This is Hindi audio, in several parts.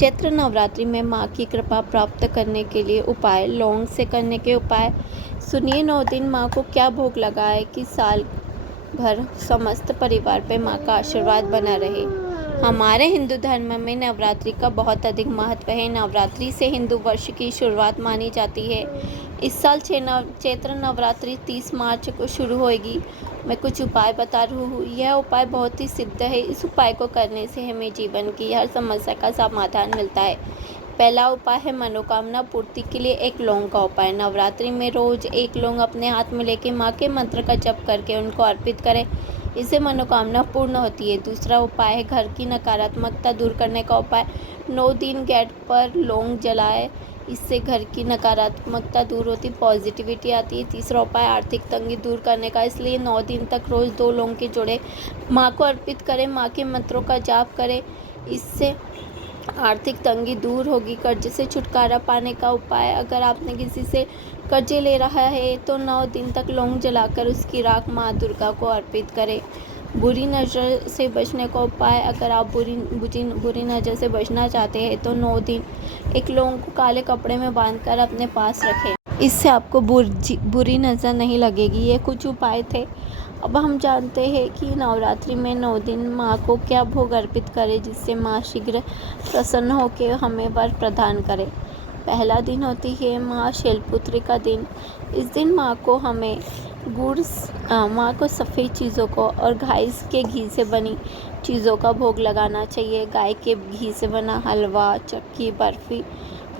चैत्र नवरात्रि में माँ की कृपा प्राप्त करने के लिए उपाय। लौंग से करने के उपाय सुनिए। 9 दिन माँ को क्या भोग लगाए कि साल भर समस्त परिवार पे माँ का आशीर्वाद बना रहे। हमारे हिंदू धर्म में नवरात्रि का बहुत अधिक महत्व है। नवरात्रि से हिंदू वर्ष की शुरुआत मानी जाती है। इस साल चैत्र नवरात्रि 30 मार्च को शुरू होगी। मैं कुछ उपाय बता रही हूँ। यह उपाय बहुत ही सिद्ध है। इस उपाय को करने से हमें जीवन की हर समस्या का समाधान मिलता है। पहला उपाय है मनोकामना पूर्ति के लिए एक लौंग का उपाय। नवरात्रि में रोज एक लौंग अपने हाथ में लेकर माँ के मंत्र का जप करके उनको अर्पित करें। इससे मनोकामना पूर्ण होती है। दूसरा उपाय है घर की नकारात्मकता दूर करने का उपाय। 9 दिन गेट पर लौंग जलाए। इससे घर की नकारात्मकता दूर होती, पॉजिटिविटी आती है। तीसरा उपाय आर्थिक तंगी दूर करने का, इसलिए 9 दिन तक रोज 2 लौंग के जोड़े माँ को अर्पित करें। माँ के मंत्रों का जाप करें, इससे आर्थिक तंगी दूर होगी। कर्ज से छुटकारा पाने का उपाय, अगर आपने किसी से कर्जे ले रहा है तो 9 दिन तक लौंग जलाकर उसकी राख माँ दुर्गा को अर्पित करें। बुरी नज़र से बचने का उपाय, अगर आप बुरी नज़र से बचना चाहते हैं तो 9 दिन एक लौंग को काले कपड़े में बांधकर अपने पास रखें। इससे आपको बुरी नज़र नहीं लगेगी। ये कुछ उपाय थे। अब हम जानते हैं कि नवरात्रि में 9 दिन माँ को क्या भोग अर्पित करें जिससे माँ शीघ्र प्रसन्न होकर हमें वर प्रदान करे। पहला दिन होती है माँ शैलपुत्री का दिन। इस दिन माँ को सफ़ेद चीज़ों को और गाय के घी से बनी चीज़ों का भोग लगाना चाहिए। गाय के घी से बना हलवा, चक्की, बर्फ़ी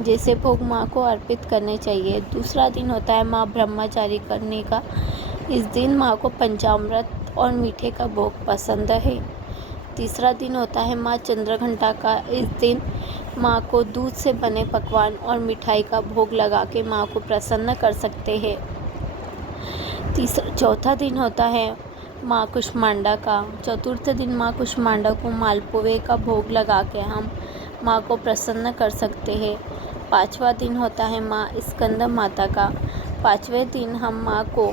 जैसे भोग माँ को अर्पित करने चाहिए। दूसरा दिन होता है माँ ब्रह्मचारी करने का। इस दिन माँ को पंचामृत और मीठे का भोग पसंद है। तीसरा दिन होता है माँ चंद्रघंटा का। इस दिन माँ को दूध से बने पकवान और मिठाई का भोग लगा के माँ को प्रसन्न कर सकते हैं। चौथा दिन होता है माँ कुष्मांडा का। चतुर्थ दिन माँ कुष्मांडा को मालपुए का भोग लगा के हम माँ को प्रसन्न कर सकते हैं। पाँचवा दिन होता है माँ स्कंद माता का। 5वें दिन हम माँ को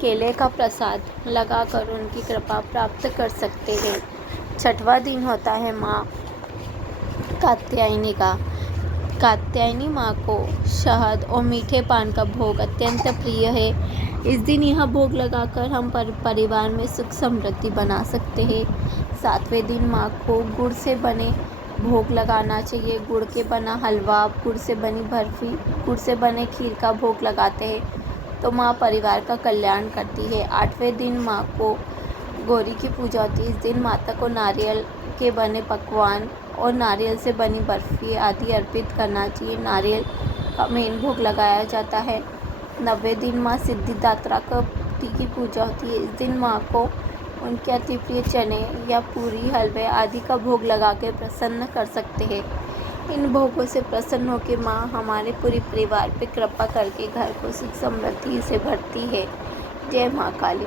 केले का प्रसाद लगाकर उनकी कृपा प्राप्त कर सकते हैं। 6वां दिन होता है माँ कात्यायनी का। कात्यायनी माँ को शहद और मीठे पान का भोग अत्यंत प्रिय है। इस दिन यह भोग लगाकर हम परिवार में सुख समृद्धि बना सकते हैं। 7वें दिन माँ को गुड़ से बने भोग लगाना चाहिए। गुड़ के बना हलवा, गुड़ से बनी बर्फ़ी, गुड़ से बने खीर का भोग लगाते हैं तो माँ परिवार का कल्याण करती है। 8वें दिन माँ को गौरी की पूजा होती है। इस दिन माता को नारियल के बने पकवान और नारियल से बनी बर्फ़ी आदि अर्पित करना चाहिए। नारियल का मेन भोग लगाया जाता है। 9वें दिन माँ सिद्धिदात्रा की पूजा होती है। इस दिन माँ को उनके अति प्रिय चने या पूरी, हलवे आदि का भोग लगा के प्रसन्न कर सकते हैं। इन भोगों से प्रसन्न होकर माँ हमारे पूरे परिवार पे कृपा करके घर को सुख समृद्धि से भरती है। जय माँ काली।